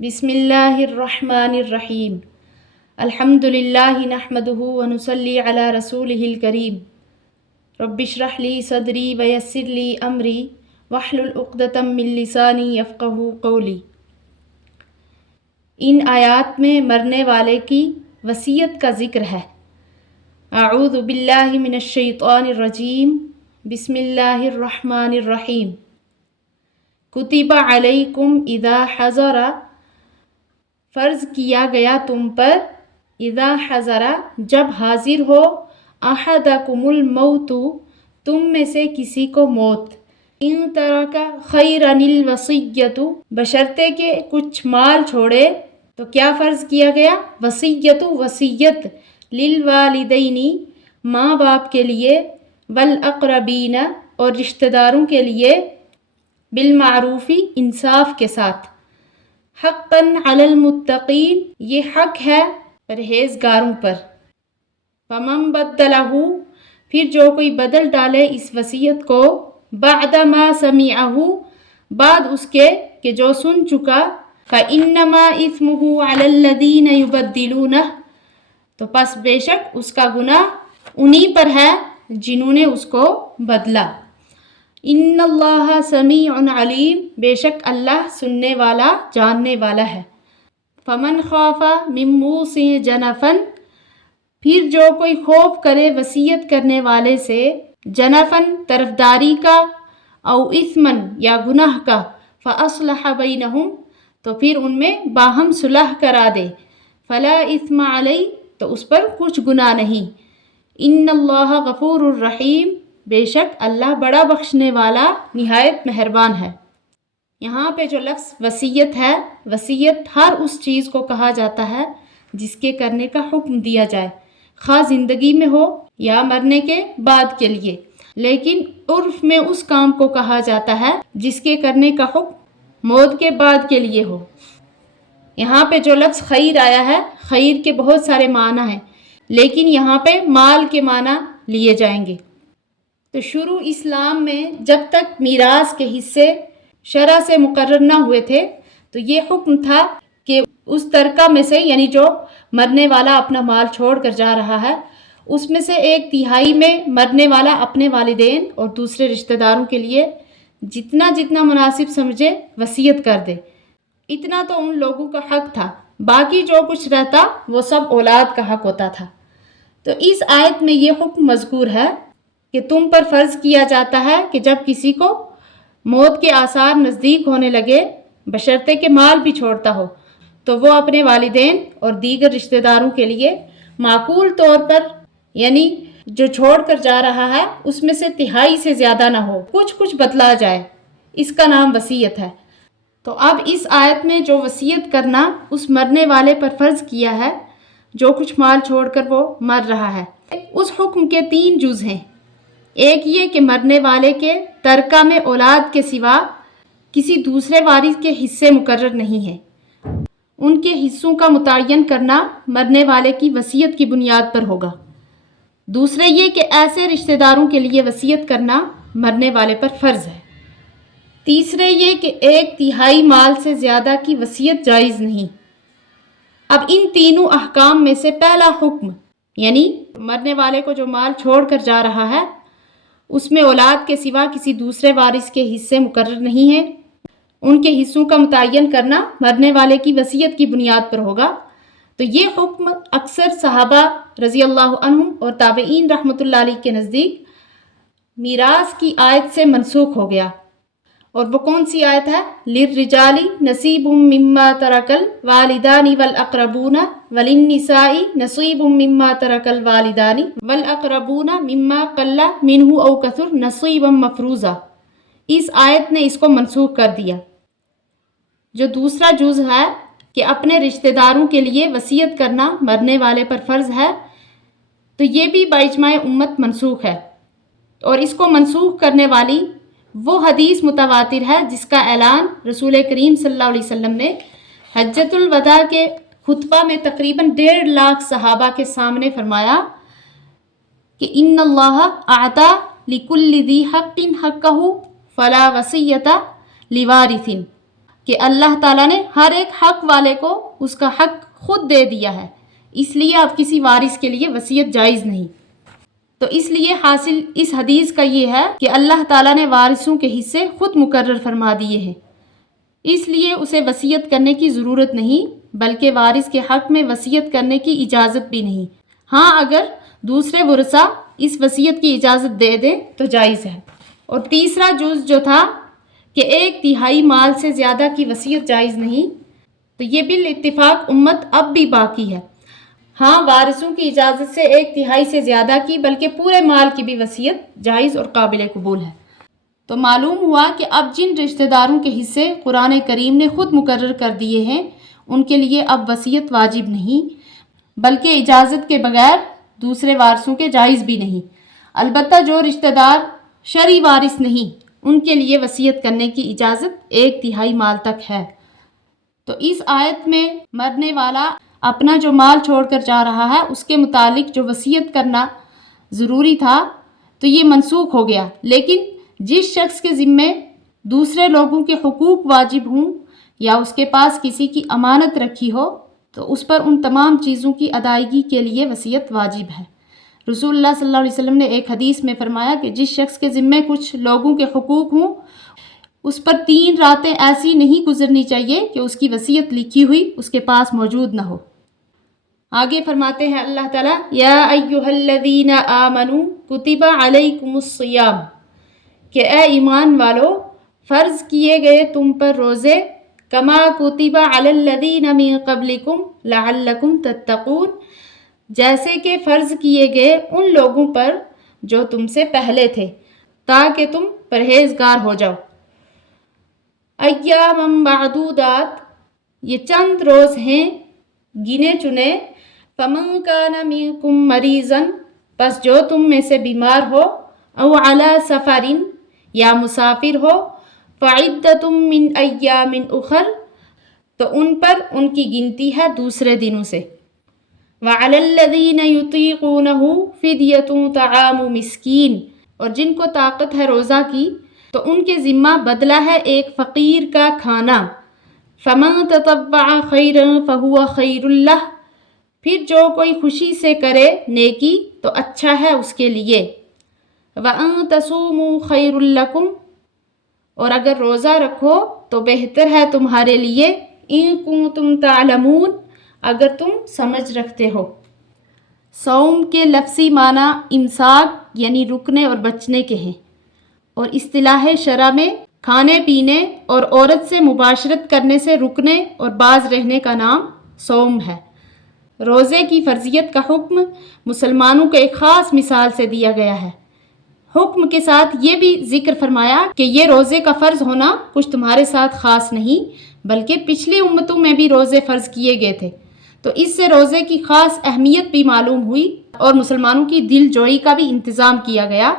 بسم اللہ الرحمن الرحیم الحمد للہ نحمدہ ونصلی علی رسولہ الکریم رب اشرح لی صدری ویسر لی امری واحلل عقدۃ من لسانی یفقہوا قولی۔ ان آیات میں مرنے والے کی وصیت کا ذکر ہے۔ اعوذ باللہ من الشیطان الرجیم، بسم اللہ الرحمن الرحیم۔ کتب علیکم اذا حضر، فرض کیا گیا تم پر، اذا حضر جب حاضر ہو، احدکم الموت تم میں سے کسی کو موت، ان ترک خیرا الوصیۃ بشرطے کہ کچھ مال چھوڑے تو کیا فرض کیا گیا؟ وصیت، وصیت، للوالدین ماں باپ کے لیے، والاقربین اور رشتہ داروں کے لیے، بالمعروف انصاف کے ساتھ، حقا علی المتقین یہ حق ہے پرہیزگاروں پر۔ فمن بدلہ پھر جو کوئی بدل ڈالے اس وصیت کو، بعد ما سمعہ بعد اس کے کہ جو سن چکا، فإنما إثمه على الذين يبدلونه تو پس بے شک اس کا گناہ انہی پر ہے جنہوں نے اس کو بدلا۔ ان اللہ سمیع علیم بے شک اللہ سننے والا جاننے والا ہے۔ فمن خاف من موص جنفا پھر جو کوئی خوف کرے وصیت کرنے والے سے، جنفن طرفداری کا، او اثمن یا گناہ کا، فاصلح بینہم تو پھر ان میں باہم صلح کرا دے، فلا اثم علیہ تو اس پر کچھ گناہ نہیں۔ ان اللہ غفور الرحیم بے شک اللہ بڑا بخشنے والا نہایت مہربان ہے۔ یہاں پہ جو لفظ وصیت ہے، وصیت ہر اس چیز کو کہا جاتا ہے جس کے کرنے کا حکم دیا جائے، خواہ زندگی میں ہو یا مرنے کے بعد کے لیے، لیکن عرف میں اس کام کو کہا جاتا ہے جس کے کرنے کا حکم موت کے بعد کے لیے ہو۔ یہاں پہ جو لفظ خیر آیا ہے، خیر کے بہت سارے معنی ہیں، لیکن یہاں پہ مال کے معنی لیے جائیں گے۔ تو شروع اسلام میں جب تک میراث کے حصے شرع سے مقرر نہ ہوئے تھے تو یہ حکم تھا کہ اس ترکہ میں سے، یعنی جو مرنے والا اپنا مال چھوڑ کر جا رہا ہے، اس میں سے 1/3 میں مرنے والا اپنے والدین اور دوسرے رشتہ داروں کے لیے جتنا جتنا مناسب سمجھے وصیت کر دے۔ اتنا تو ان لوگوں کا حق تھا، باقی جو کچھ رہتا وہ سب اولاد کا حق ہوتا تھا۔ تو اس آیت میں یہ حکم مذکور ہے کہ تم پر فرض کیا جاتا ہے کہ جب کسی کو موت کے آثار نزدیک ہونے لگے، بشرطے کہ مال بھی چھوڑتا ہو، تو وہ اپنے والدین اور دیگر رشتہ داروں کے لیے معقول طور پر، یعنی جو چھوڑ کر جا رہا ہے اس میں سے 1/3 سے زیادہ نہ ہو، کچھ بدلا جائے، اس کا نام وصیت ہے۔ تو اب اس آیت میں جو وصیت کرنا اس مرنے والے پر فرض کیا ہے جو کچھ مال چھوڑ کر وہ مر رہا ہے، اس حکم کے 3 جز ہیں۔ ایک یہ کہ مرنے والے کے ترکہ میں اولاد کے سوا کسی دوسرے وارث کے حصے مقرر نہیں ہیں، ان کے حصوں کا متعین کرنا مرنے والے کی وصیت کی بنیاد پر ہوگا۔ دوسرے یہ کہ ایسے رشتہ داروں کے لیے وصیت کرنا مرنے والے پر فرض ہے۔ تیسرے یہ کہ 1/3 مال سے زیادہ کی وصیت جائز نہیں۔ اب ان تینوں احکام میں سے پہلا حکم، یعنی مرنے والے کو جو مال چھوڑ کر جا رہا ہے اس میں اولاد کے سوا کسی دوسرے وارث کے حصے مقرر نہیں ہیں، ان کے حصوں کا متعین کرنا مرنے والے کی وصیت کی بنیاد پر ہوگا۔ تو یہ حکم اکثر صحابہ رضی اللہ عنہم اور تابعین رحمۃ اللہ علیہ کے نزدیک میراث کی آیت سے منسوخ ہو گیا، اور وہ کون سی آیت ہے؟ للرجال نصیب مما ترک الوالدان والاقربون وللنساء نصیب مما ترک الوالدان والاقربون مما قل منہ او کثر نصیبا مفروضا۔ اس آیت نے اس کو منسوخ کر دیا۔ جو دوسرا جز ہے کہ اپنے رشتہ داروں کے لیے وصیت کرنا مرنے والے پر فرض ہے، تو یہ بھی باجماع امت منسوخ ہے، اور اس کو منسوخ کرنے والی وہ حدیث متواتر ہے جس کا اعلان رسول کریم صلی اللہ علیہ وسلم نے حجۃ الوداع کے خطبہ میں تقریباً 1.5 لاکھ صحابہ کے سامنے فرمایا کہ ان اللہ اعطی لکل ذی حق حقہ فلا وصیۃ لوارث، کہ اللہ تعالیٰ نے ہر ایک حق والے کو اس کا حق خود دے دیا ہے، اس لیے اب کسی وارث کے لیے وصیت جائز نہیں۔ تو اس لیے حاصل اس حدیث کا یہ ہے کہ اللہ تعالیٰ نے وارثوں کے حصے خود مقرر فرما دیے ہیں، اس لیے اسے وصیت کرنے کی ضرورت نہیں، بلکہ وارث کے حق میں وصیت کرنے کی اجازت بھی نہیں۔ ہاں اگر دوسرے ورثاء اس وصیت کی اجازت دے دیں تو جائز ہے۔ اور تیسرا جز جو تھا کہ 1/3 مال سے زیادہ کی وصیت جائز نہیں، تو یہ بالاتفاق امت اب بھی باقی ہے۔ ہاں وارثوں کی اجازت سے 1/3 سے زیادہ کی بلکہ پورے مال کی بھی وصیت جائز اور قابل قبول ہے۔ تو معلوم ہوا کہ اب جن رشتہ داروں کے حصے قرآن کریم نے خود مقرر کر دیے ہیں ان کے لیے اب وصیت واجب نہیں، بلکہ اجازت کے بغیر دوسرے وارثوں کے جائز بھی نہیں۔ البتہ جو رشتہ دار شرعی وارث نہیں ان کے لیے وصیت کرنے کی اجازت 1/3 مال تک ہے۔ تو اس آیت میں مرنے والا اپنا جو مال چھوڑ کر جا رہا ہے اس کے متعلق جو وصیت کرنا ضروری تھا تو یہ منسوخ ہو گیا، لیکن جس شخص کے ذمے دوسرے لوگوں کے حقوق واجب ہوں یا اس کے پاس کسی کی امانت رکھی ہو تو اس پر ان تمام چیزوں کی ادائیگی کے لیے وصیت واجب ہے۔ رسول اللہ صلی اللہ علیہ وسلم نے ایک حدیث میں فرمایا کہ جس شخص کے ذمے کچھ لوگوں کے حقوق ہوں اس پر 3 راتیں ایسی نہیں گزرنی چاہیے کہ اس کی وصیت لکھی ہوئی اس کے پاس موجود نہ ہو۔ آگے فرماتے ہیں اللہ تعالیٰ یا ایھا الذین آمنوا کتب علیکم الصیام، کہ اے ایمان والو فرض کیے گئے تم پر روزے، کما کتب علی الذین من قبلکم لعلکم تتقون، جیسے کہ فرض کیے گئے ان لوگوں پر جو تم سے پہلے تھے تاکہ تم پرہیزگار ہو جاؤ۔ ایاما معدودات، یہ چند روز ہیں گنے چنے، فمن کان منکم مریضا، پس جو تم میں سے بیمار ہو، او علی سفر، یا مسافر ہو، فعدۃ من ایام اخر، تو ان پر ان کی گنتی ہے دوسرے دنوں سے۔ وعلی الذین یطیقونہ فدیۃ طعام مسکین، اور جن کو طاقت ہے روزہ کی تو ان کے ذمہ بدلہ ہے ایک فقیر کا کھانا۔ فمن تطوع خیرا فہو خیر لہ، پھر جو کوئی خوشی سے کرے نیکی تو اچھا ہے اس کے لیے۔ وَأَن تَصُومُوا خَيْرٌ لَكُمْ، اور اگر روزہ رکھو تو بہتر ہے تمہارے لیے، إِن كُنتُمْ تَعْلَمُونَ، اگر تم سمجھ رکھتے ہو۔ صوم کے لفظی معنی امساک یعنی رکنے اور بچنے کے ہیں، اور اصطلاح شرع میں کھانے پینے اور عورت سے مباشرت کرنے سے رکنے اور باز رہنے کا نام صوم ہے۔ روزے کی فرضیت کا حکم مسلمانوں کو ایک خاص مثال سے دیا گیا ہے۔ حکم کے ساتھ یہ بھی ذکر فرمایا کہ یہ روزے کا فرض ہونا کچھ تمہارے ساتھ خاص نہیں، بلکہ پچھلی امتوں میں بھی روزے فرض کیے گئے تھے۔ تو اس سے روزے کی خاص اہمیت بھی معلوم ہوئی اور مسلمانوں کی دل جوئی کا بھی انتظام کیا گیا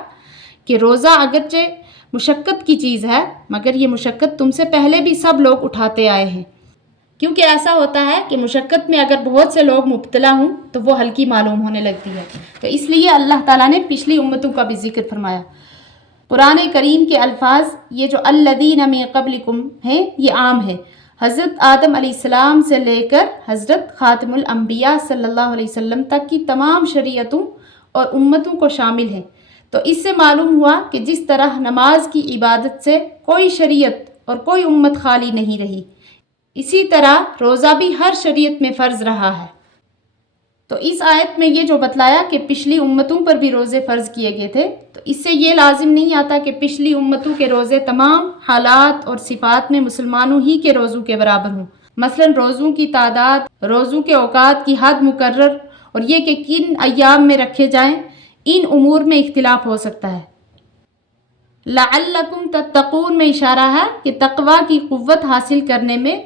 کہ روزہ اگرچہ مشقت کی چیز ہے مگر یہ مشقت تم سے پہلے بھی سب لوگ اٹھاتے آئے ہیں، کیونکہ ایسا ہوتا ہے کہ مشقت میں اگر بہت سے لوگ مبتلا ہوں تو وہ ہلکی معلوم ہونے لگتی ہے، تو اس لیے اللہ تعالیٰ نے پچھلی امتوں کا بھی ذکر فرمایا۔ قرآن کریم کے الفاظ یہ جو الذین من قبلکم ہیں یہ عام ہے، حضرت آدم علیہ السلام سے لے کر حضرت خاتم الانبیاء صلی اللہ علیہ وسلم تک کی تمام شریعتوں اور امتوں کو شامل ہے۔ تو اس سے معلوم ہوا کہ جس طرح نماز کی عبادت سے کوئی شریعت اور کوئی امت خالی نہیں رہی، اسی طرح روزہ بھی ہر شریعت میں فرض رہا ہے۔ تو اس آیت میں یہ جو بتلایا کہ پچھلی امتوں پر بھی روزے فرض کیے گئے تھے، تو اس سے یہ لازم نہیں آتا کہ پچھلی امتوں کے روزے تمام حالات اور صفات میں مسلمانوں ہی کے روزوں کے برابر ہوں۔ مثلا روزوں کی تعداد، روزوں کے اوقات کی حد مقرر اور یہ کہ کن ایام میں رکھے جائیں، ان امور میں اختلاف ہو سکتا ہے۔ لعلکم تتقون میں اشارہ ہے کہ تقوی کی قوت حاصل کرنے میں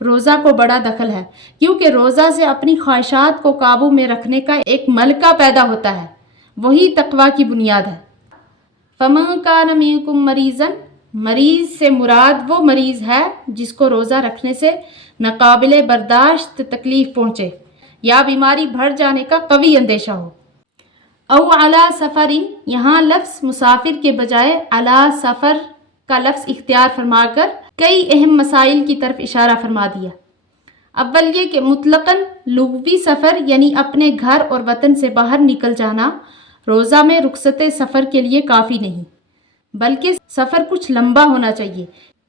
روزہ کو بڑا دخل ہے، کیونکہ روزہ سے اپنی خواہشات کو قابو میں رکھنے کا ایک ملکہ پیدا ہوتا ہے، وہی تقوی کی بنیاد ہے۔ فمن کان منکم مریضا، مریض سے مراد وہ مریض ہے جس کو روزہ رکھنے سے ناقابل برداشت تکلیف پہنچے یا بیماری بڑھ جانے کا قوی اندیشہ ہو۔ او علی سفر، یہاں لفظ مسافر کے بجائے علی سفر کا لفظ اختیار فرما کر کئی اہم مسائل کی طرف اشارہ فرما دیا۔ اول یہ کہ مطلقاً لغوی سفر یعنی اپنے گھر اور وطن سے باہر نکل جانا روزہ میں رخصت سفر کے لیے کافی نہیں، بلکہ سفر کچھ لمبا ہونا چاہیے۔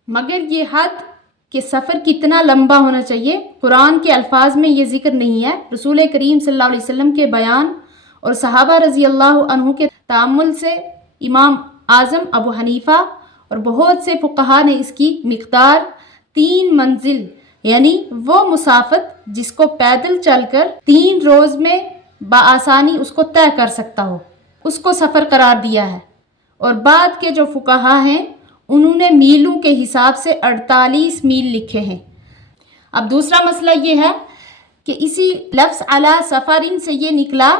مگر یہ حد کہ سفر کتنا لمبا ہونا چاہیے قرآن کے الفاظ میں یہ ذکر نہیں ہے۔ رسول کریم صلی اللہ علیہ وسلم کے بیان اور صحابہ رضی اللہ عنہ کے تأمل سے امام اعظم ابو حنیفہ اور بہت سے فقہا نے اس کی مقدار 3 منزل یعنی وہ مسافت جس کو پیدل چل کر 3 روز میں بآسانی اس کو طے کر سکتا ہو، اس کو سفر قرار دیا ہے۔ اور بعد کے جو فقہا ہیں انہوں نے میلوں کے حساب سے 48 میل لکھے ہیں۔ اب دوسرا مسئلہ یہ ہے کہ اسی لفظ علی سفرین سے یہ نکلا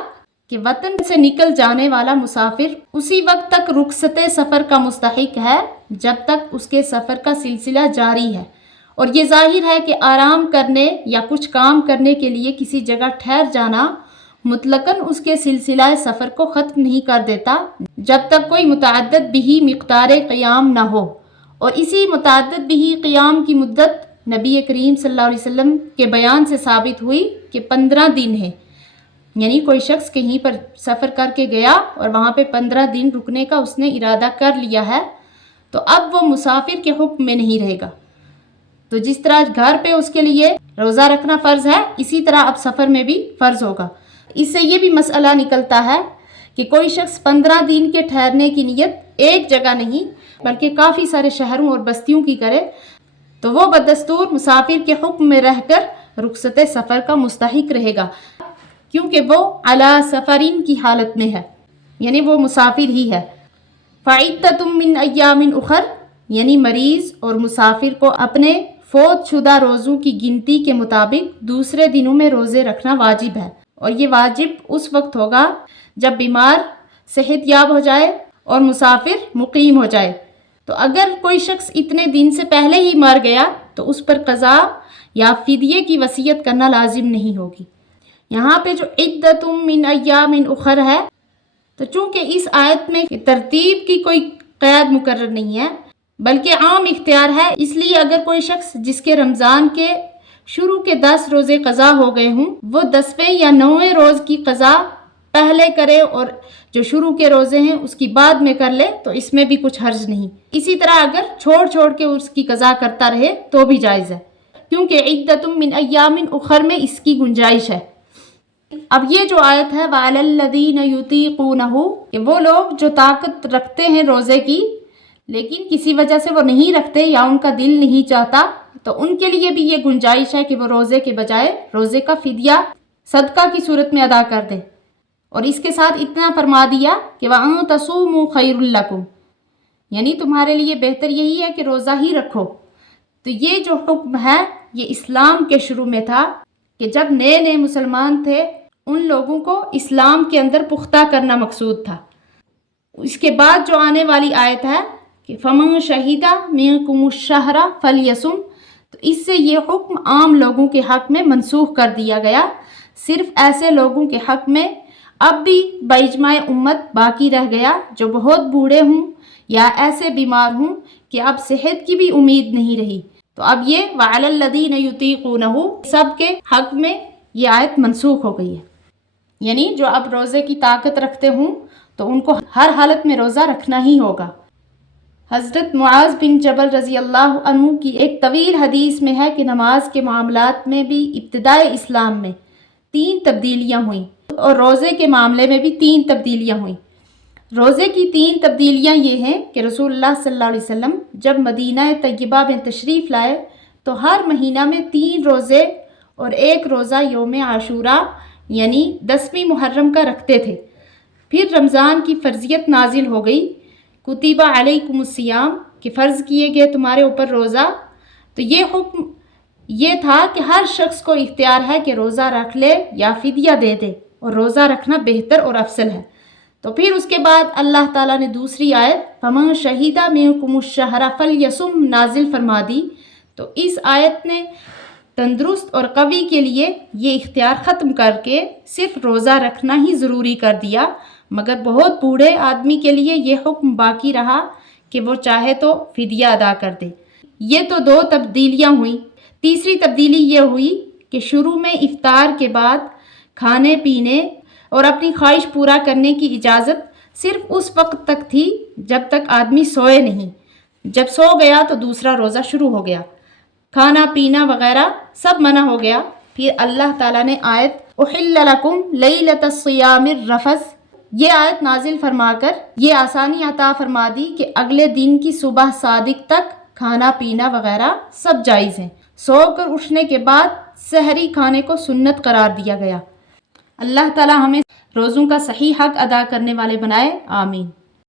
کہ وطن سے نکل جانے والا مسافر اسی وقت تک رخصت سفر کا مستحق ہے جب تک اس کے سفر کا سلسلہ جاری ہے، اور یہ ظاہر ہے کہ آرام کرنے یا کچھ کام کرنے کے لیے کسی جگہ ٹھہر جانا مطلقاً اس کے سلسلہ سفر کو ختم نہیں کر دیتا جب تک کوئی متعدد بھی مقدار قیام نہ ہو، اور اسی متعدد بھی قیام کی مدت نبی کریم صلی اللہ علیہ وسلم کے بیان سے ثابت ہوئی کہ 15 دن ہے۔ یعنی کوئی شخص کہیں پر سفر کر کے گیا اور وہاں پہ 15 دن رکنے کا اس نے ارادہ کر لیا ہے تو اب وہ مسافر کے حکم میں نہیں رہے گا۔ تو جس طرح گھر پہ اس کے لیے روزہ رکھنا فرض ہے، اسی طرح اب سفر میں بھی فرض ہوگا۔ اس سے یہ بھی مسئلہ نکلتا ہے کہ کوئی شخص 15 دن کے ٹھہرنے کی نیت ایک جگہ نہیں بلکہ کافی سارے شہروں اور بستیوں کی کرے تو وہ بدستور مسافر کے حکم میں رہ کر رخصت سفر کا مستحق رہے گا، کیونکہ وہ علی سفرین کی حالت میں ہے، یعنی وہ مسافر ہی ہے۔ فعدۃ من ایام اخر، یعنی مریض اور مسافر کو اپنے فوت شدہ روزوں کی گنتی کے مطابق دوسرے دنوں میں روزے رکھنا واجب ہے، اور یہ واجب اس وقت ہوگا جب بیمار صحت یاب ہو جائے اور مسافر مقیم ہو جائے۔ تو اگر کوئی شخص اتنے دن سے پہلے ہی مر گیا تو اس پر قضا یا فدیے کی وصیت کرنا لازم نہیں ہوگی۔ یہاں پہ جو عدۃ من ایام اخر ہے تو چونکہ اس آیت میں ترتیب کی کوئی قید مقرر نہیں ہے بلکہ عام اختیار ہے، اس لیے اگر کوئی شخص جس کے رمضان کے شروع کے 10 روزے قضا ہو گئے ہوں وہ 10ویں یا 9ویں روز کی قضا پہلے کرے اور جو شروع کے روزے ہیں اس کی بعد میں کر لے تو اس میں بھی کچھ حرج نہیں۔ اسی طرح اگر چھوڑ کے اس کی قضا کرتا رہے تو بھی جائز ہے، کیونکہ عدۃ من ایام اخر میں اس کی گنجائش ہے۔ اب یہ جو آیت ہے وَعَلَى الَّذِينَ يُطِيقُونَهُ کہ وہ لوگ جو طاقت رکھتے ہیں روزے کی لیکن کسی وجہ سے وہ نہیں رکھتے یا ان کا دل نہیں چاہتا، تو ان کے لیے بھی یہ گنجائش ہے کہ وہ روزے کے بجائے روزے کا فدیہ صدقہ کی صورت میں ادا کر دے، اور اس کے ساتھ اتنا فرما دیا کہ وَأَن تَصُومُوا خَيْرٌ لَكُمْ، یعنی تمہارے لیے بہتر یہی ہے کہ روزہ ہی رکھو۔ تو یہ جو حکم ہے یہ اسلام کے شروع میں تھا کہ جب نئے مسلمان تھے ان لوگوں کو اسلام کے اندر پختہ کرنا مقصود تھا۔ اس کے بعد جو آنے والی آیت ہے کہ فَمَن شَهِدَ مِنكُمُ الشَّهْرَ فَلْيَصُمْ، تو اس سے یہ حکم عام لوگوں کے حق میں منسوخ کر دیا گیا، صرف ایسے لوگوں کے حق میں اب بھی باجماع امت باقی رہ گیا جو بہت بوڑھے ہوں یا ایسے بیمار ہوں کہ اب صحت کی بھی امید نہیں رہی، تو اب یہ وَعَلَى الَّذِينَ يُطِيقُونَهُ سب کے حق میں یہ آیت منسوخ ہو گئی ہے، یعنی جو اب روزے کی طاقت رکھتے ہوں تو ان کو ہر حالت میں روزہ رکھنا ہی ہوگا۔ حضرت معاذ بن جبل رضی اللہ عنہ کی ایک طویل حدیث میں ہے کہ نماز کے معاملات میں بھی ابتدائے اسلام میں 3 تبدیلیاں ہوئیں اور روزے کے معاملے میں بھی 3 تبدیلیاں ہوئیں۔ روزے کی 3 تبدیلیاں یہ ہیں کہ رسول اللہ صلی اللہ علیہ وسلم جب مدینہ طیبہ میں تشریف لائے تو ہر مہینہ میں 3 روزے اور 1 روزہ یوم عاشوراء یعنی 10ویں محرم کا رکھتے تھے۔ پھر رمضان کی فرضیت نازل ہو گئی، کتب علیکم الصیام کہ فرض کیے گئے تمہارے اوپر روزہ، تو یہ حکم یہ تھا کہ ہر شخص کو اختیار ہے کہ روزہ رکھ لے یا فدیہ دے دے، اور روزہ رکھنا بہتر اور افضل ہے۔ تو پھر اس کے بعد اللہ تعالیٰ نے دوسری آیت فَمَن شَهِدَ مِنكُمُ الشَّهْرَ فَلْيَصُمْ نازل فرما دی، تو اس آیت نے تندرست اور قوی کے لیے یہ اختیار ختم کر کے صرف روزہ رکھنا ہی ضروری کر دیا، مگر بہت بوڑھے آدمی کے لیے یہ حکم باقی رہا کہ وہ چاہے تو فدیہ ادا کر دے۔ یہ تو 2 تبدیلیاں ہوئیں۔ تیسری تبدیلی یہ ہوئی کہ شروع میں افطار کے بعد کھانے پینے اور اپنی خواہش پورا کرنے کی اجازت صرف اس وقت تک تھی جب تک آدمی سوئے نہیں۔ جب سو گیا تو دوسرا روزہ شروع ہو گیا، کھانا پینا وغیرہ سب منع ہو گیا۔ پھر اللہ تعالیٰ نے آیت احل لکم لیلۃ الصیام الرفث، یہ آیت نازل فرما کر یہ آسانی عطا فرما دی کہ اگلے دن کی صبح صادق تک کھانا پینا وغیرہ سب جائز ہیں۔ سو کر اٹھنے کے بعد سحری کھانے کو سنت قرار دیا گیا۔ اللہ تعالیٰ ہمیں روزوں کا صحیح حق ادا کرنے والے بنائے، آمین۔